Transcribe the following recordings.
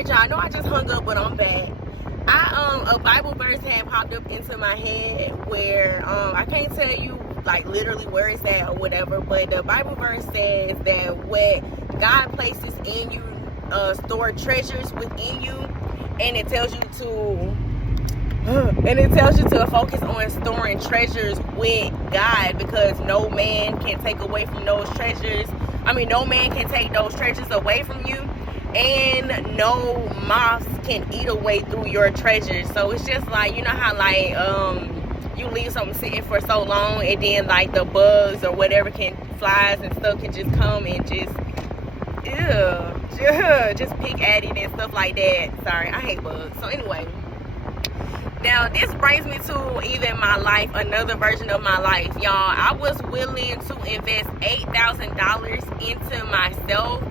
Alright, y'all, I know I just hung up, but I'm back. A Bible verse had popped up into my head where I can't tell you like literally where it's at or whatever, but the Bible verse says that what God places in you, store treasures within you, and it tells you to focus on storing treasures with God, because no man can take away from those treasures. No man can take those treasures away from you, and no moths can eat away through your treasures. So it's just like, you know how like you leave something sitting for so long, and then like the bugs or whatever flies and stuff can just come and just pick at it and stuff like that. Sorry, I hate bugs. So anyway, now this brings me to even my life, another version of my life, y'all. I was willing to invest $8,000 into myself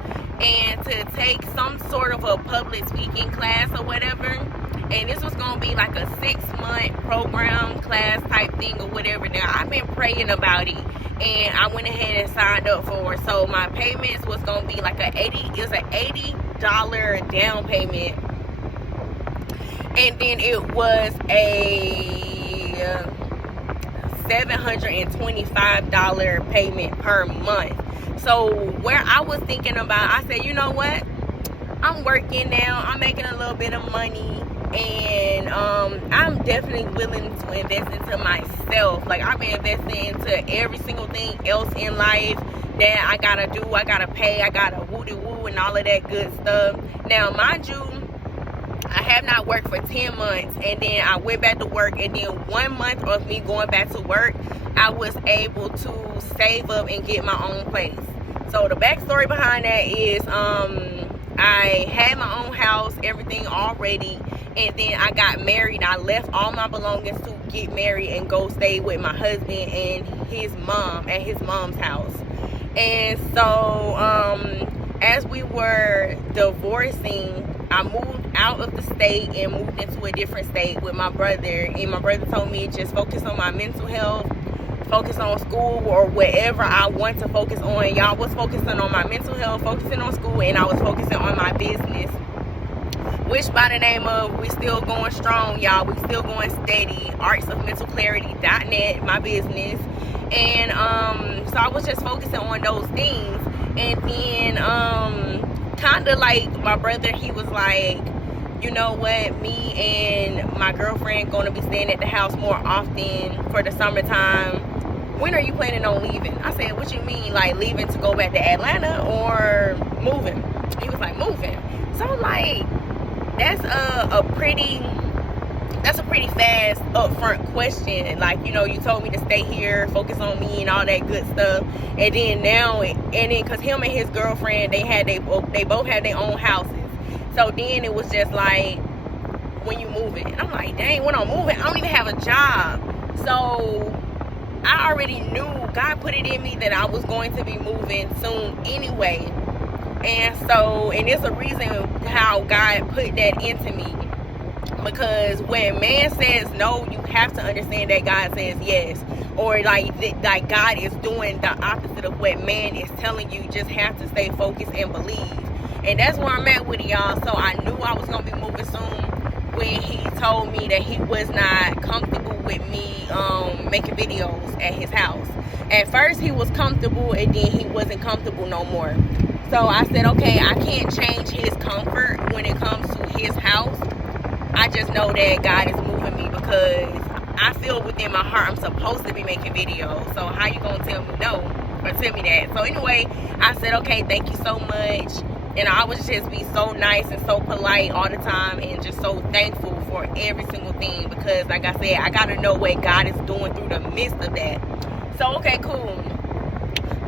and to take some sort of a public speaking class or whatever. And this was gonna be like a 6-month program class type thing or whatever. Now I've been praying about it, and I went ahead and signed up for it. So my payments was gonna be like an $80 down payment, and then it was a $725 payment per month. So where I was thinking about, I said, you know what, I'm working now, I'm making a little bit of money, and I'm definitely willing to invest into myself. Like, I've been investing into every single thing else in life that I gotta do. I gotta pay, I gotta woo-de-woo and all of that good stuff. Now mind you, I have not worked for 10 months, and then I went back to work, and then 1 month of me going back to work, I was able to save up and get my own place. So the backstory behind that is I had my own house, everything already, and then I got married. I left all my belongings to get married and go stay with my husband and his mom at his mom's house. And so as we were divorcing, I moved out of the state and moved into a different state with my brother. And my brother told me just focus on my mental health, focus on school, or whatever I want to focus on. Y'all was focusing on my mental health, focusing on school, and I was focusing on my business, which by the name of, we still going strong, y'all. We still going steady. artsofmentalclarity.net, my business. And so I was just focusing on those things. And then kind of like my brother, he was like, you know what, me and my girlfriend gonna be staying at the house more often for the summertime. When are you planning on leaving? I said, what you mean, like leaving to go back to Atlanta or moving? He was like, moving. So like, that's a pretty fast upfront question. Like, you know, you told me to stay here, focus on me and all that good stuff, and then now, and then because him and his girlfriend, they both had their own houses. So then it was just like, when you moving? And I'm like, dang, when I'm moving, I don't even have a job. So I already knew, God put it in me that I was going to be moving soon anyway. And so, and there's a reason how God put that into me. Because when man says no, you have to understand that God says yes. Or like God is doing the opposite of what man is telling you. You just have to stay focused and believe. And that's where I'm at with it, y'all. So I knew I was going to be moving soon when he told me that he was not comfortable with me making videos at his house. At first he was comfortable, and then he wasn't comfortable no more. So I said, okay, I can't change his comfort when it comes to his house. I just know that God is moving me, because I feel within my heart I'm supposed to be making videos. So how you gonna tell me no or tell me that? So anyway, I said, okay, thank you so much. And I would just be so nice and so polite all the time, and just so thankful for every single thing, because like I said, I gotta know what God is doing through the midst of that. So okay, cool.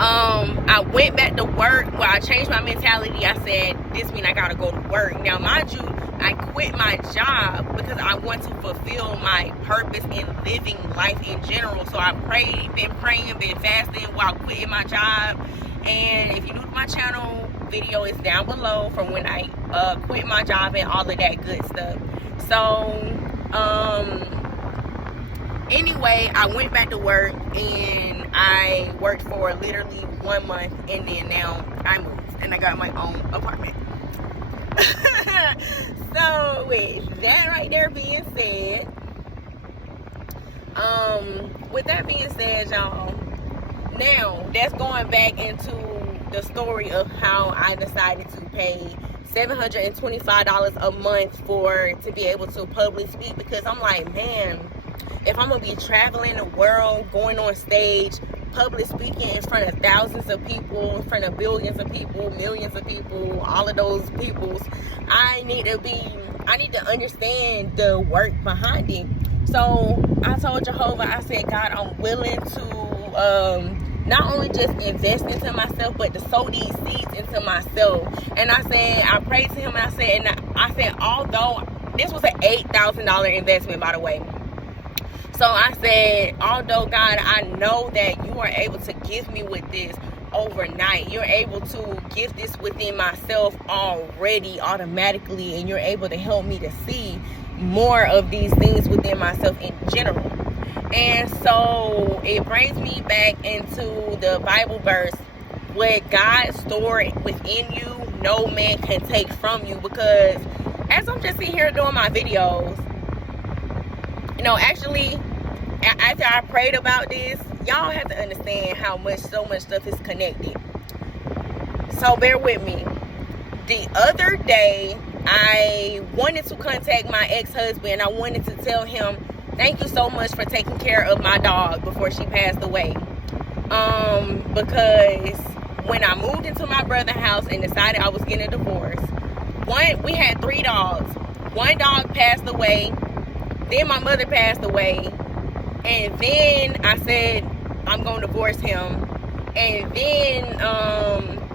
I went back to work. Well, I changed my mentality. I said, this means I gotta go to work. Now mind you, I quit my job because I want to fulfill my purpose in living life in general. So I been praying, been fasting while quitting my job. And if you're new to my channel, video is down below from when I quit my job and all of that good stuff. So anyway, I went back to work, and I worked for literally 1 month, and then now I moved and I got my own apartment. with that right there being said, with that being said, y'all, now that's going back into the story of how I decided to pay $725 a month to be able to public speak, because I'm like, man, if I'm gonna be traveling the world, going on stage, public speaking in front of thousands of people, in front of billions of people, millions of people, all of those peoples, I need to understand the work behind it. So I told Jehovah, I said, God, I'm willing to not only just invest into myself, but to sow these seeds into myself. And I said, I prayed to him, and I said, although this was an $8,000 investment, by the way. So I said, although God, I know that you are able to give me with this overnight. You're able to give this within myself already, automatically, and you're able to help me to see more of these things within myself in general. And so it brings me back into the Bible verse, what God stored within you, no man can take from you. Because as I'm just sitting here doing my videos, actually, after I prayed about this, y'all have to understand how so much stuff is connected. So bear with me. The other day, I wanted to contact my ex-husband. I wanted to tell him, thank you so much for taking care of my dog before she passed away. Because when I moved into my brother's house and decided I was getting a divorce, we had 3 dogs. One dog passed away. Then my mother passed away. And then I said, I'm going to divorce him. And then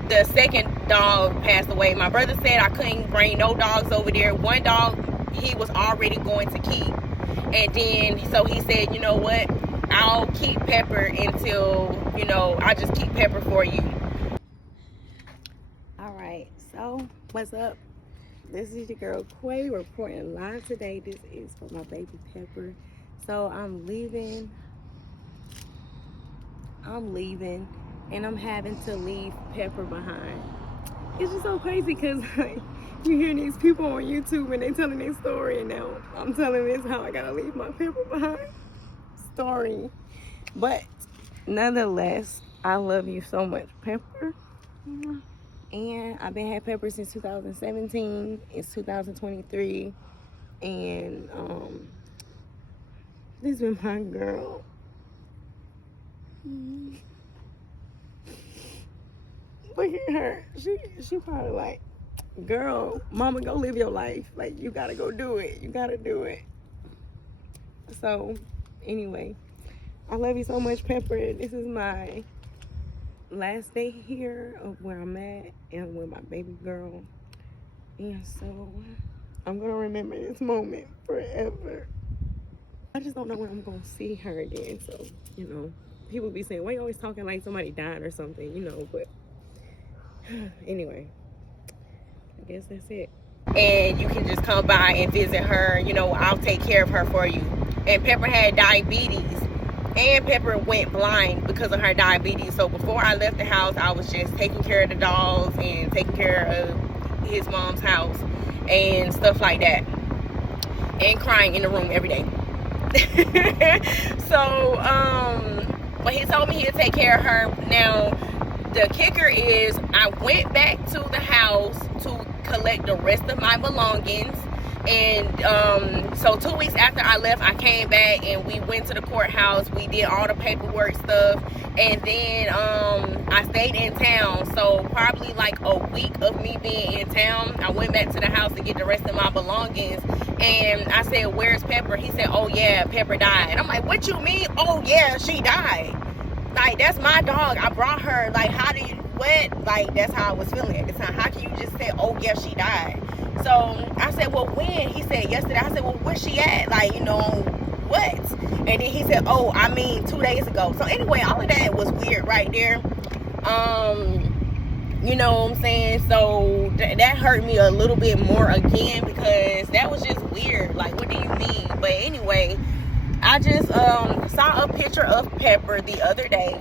the second dog passed away. My brother said I couldn't bring no dogs over there. One dog he was already going to keep. And then, so he said, you know what? I'll keep Pepper until, I just keep Pepper for you. All right, so what's up? This is your girl Quay reporting live today. This is for my baby Pepper. So I'm leaving, and I'm having to leave Pepper behind. It's just so crazy because you hear these people on YouTube and they telling their story, and now I'm telling this how I gotta leave my Pepper behind story. But nonetheless, I love you so much, Pepper. And I've been had Pepper since 2017. It's 2023, and this is my girl. Look at her. She probably like, girl, mama, go live your life. Like, you gotta go do it. You gotta do it. So, anyway, I love you so much, Pepper. This is my last day here of where I'm at and with my baby girl. And so, I'm gonna remember this moment forever. I just don't know when I'm gonna see her again. So, people be saying, why you always talking like somebody died or something, but anyway, I guess that's it. And you can just come by and visit her. I'll take care of her for you. And Pepper had diabetes, and Pepper went blind because of her diabetes. So before I left the house, I was just taking care of the dogs and taking care of his mom's house and stuff like that, and crying in the room every day. So but he told me he'd take care of her. Now the kicker is, I went back to the house to collect the rest of my belongings. And so 2 weeks after I left, I came back and we went to the courthouse. We did all the paperwork stuff, and then I stayed in town. So probably like a week of me being in town, I went back to the house to get the rest of my belongings. And I said, where's Pepper? He said, oh yeah, Pepper died. And I'm like, what you mean? Oh yeah, she died. Like, that's my dog. I brought her. Like, how do you, what? Like, that's how I was feeling at the time. How can you just say, oh yeah, she died? So I said, well, when? He said, yesterday. I said, well, where's she at? Like, what? And then he said, oh, 2 days ago. So anyway, all of that was weird right there. You know what I'm saying? So that hurt me a little bit more again, because that was just weird. Like, what do you mean? But anyway, I just saw a picture of Pepper the other day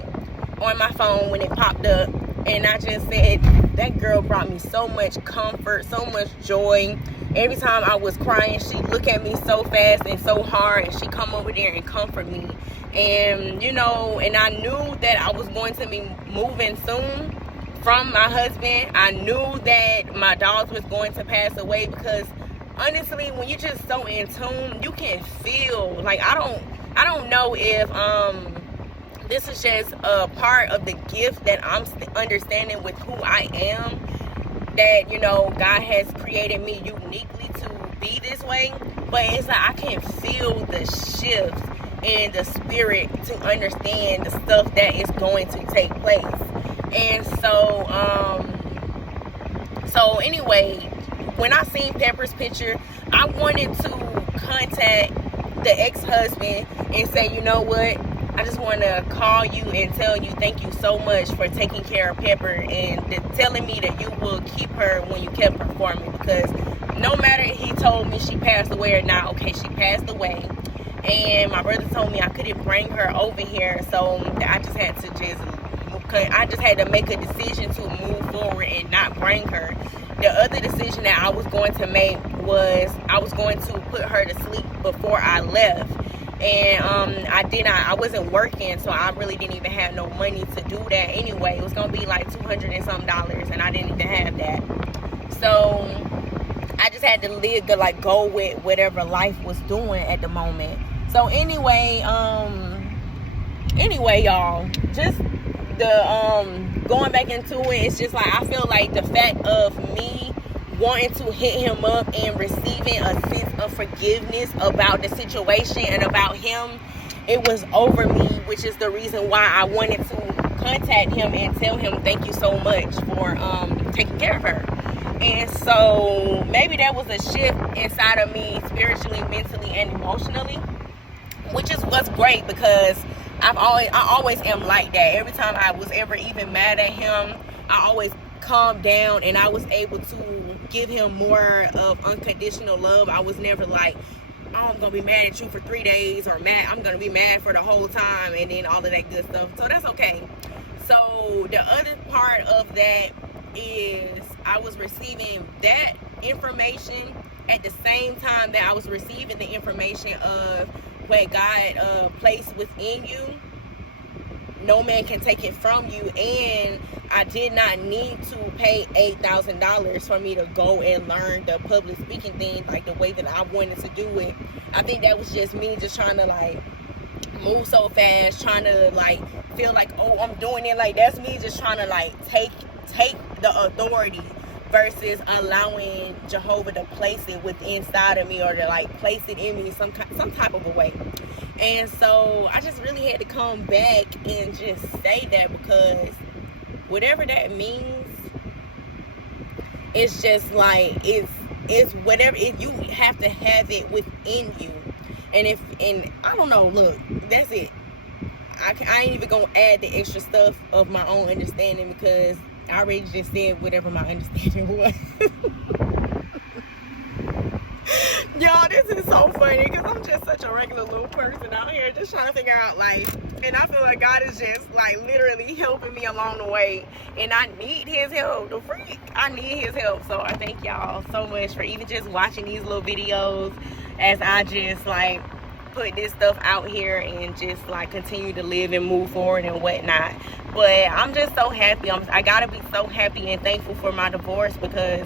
on my phone when it popped up. And I just said, that girl brought me so much comfort, so much joy, every time I was crying, she look at me so fast and so hard, and she come over there and comfort me. And you know, and I knew that I was going to be moving soon from my husband. I knew that my dogs was going to pass away, because honestly, when you're just so in tune, you can feel like, I don't know if this is just a part of the gift that I'm understanding with who I am, that, you know, God has created me uniquely to be this way. But it's like I can feel the shifts in the spirit to understand the stuff that is going to take place. And so anyway, when I seen Pepper's picture, I wanted to contact the ex-husband and say, you know what, I just want to call you and tell you thank you so much for taking care of Pepper and telling me that you will keep her when you kept her for me. Because no matter, he told me she passed away or not, okay, she passed away. And my brother told me I couldn't bring her over here, so I just had to make a decision to move forward and not bring her. The other decision that I was going to make was I was going to put her to sleep before I left. And I wasn't working, so I really didn't even have no money to do that anyway. It was gonna be like $200 and some, and I didn't even have that. So I just had to go with whatever life was doing at the moment. So anyway, y'all, just the going back into it, it's just like I feel like the fact of me wanting to hit him up and receiving a sense of forgiveness about the situation and about him, it was over me, which is the reason why I wanted to contact him and tell him thank you so much for taking care of her. And so maybe that was a shift inside of me spiritually, mentally, and emotionally, which is what's great, because I always am like that. Every time I was ever even mad at him, I always calmed down and I was able to give him more of unconditional love. I was never like, oh, I'm gonna be mad at you for 3 days, or I'm gonna be mad for the whole time, and then all of that good stuff. So that's okay. So the other part of that is I was receiving that information at the same time that I was receiving the information of what God placed within you. No man can take it from you. And I did not need to pay $8,000 for me to go and learn the public speaking thing like the way that I wanted to do it. I think that was just me just trying to like move so fast, trying to like feel like, oh, I'm doing it. Like that's me just trying to like take the authority versus allowing Jehovah to place it within inside of me, or to like place it in me some type of a way. And so I just really had to come back and just say that, because whatever that means, it's just like it's whatever you have to have it within you. And I don't know, look, that's it. I ain't even gonna add the extra stuff of my own understanding, because I already just said whatever my understanding was. Y'all, this is so funny, because I'm just such a regular little person out here just trying to figure out life. And I feel like God is just like literally helping me along the way. And I need his help, the freak. I need his help. So I thank y'all so much for even just watching these little videos as I just like put this stuff out here and just like continue to live and move forward and whatnot. But I'm just so happy. I gotta be so happy and thankful for my divorce, because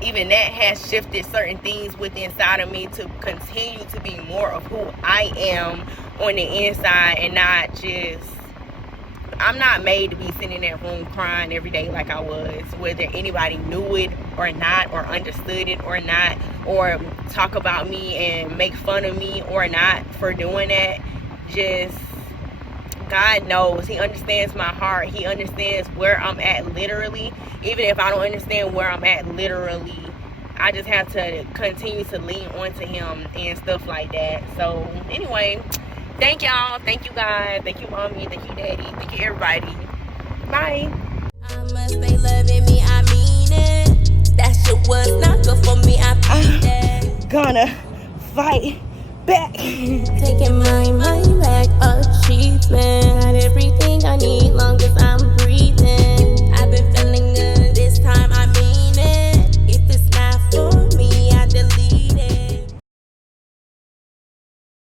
even that has shifted certain things within inside of me to continue to be more of who I am on the inside, and not just, I'm not made to be sitting in that room crying every day like I was, whether anybody knew it or not, or understood it or not, or talk about me and make fun of me or not for doing that. Just, God knows. He understands my heart. He understands where I'm at literally. Even if I don't understand where I'm at literally, I just have to continue to lean onto him and stuff like that. So anyway, thank y'all. Thank you guys. Thank you mommy. Thank you daddy. Thank you everybody. Bye. I must stay loving me. I mean it. That shit was not good for me. I mean it. Gonna fight back. Taking my money back. Achievement. Got everything I need long as I'm breathing.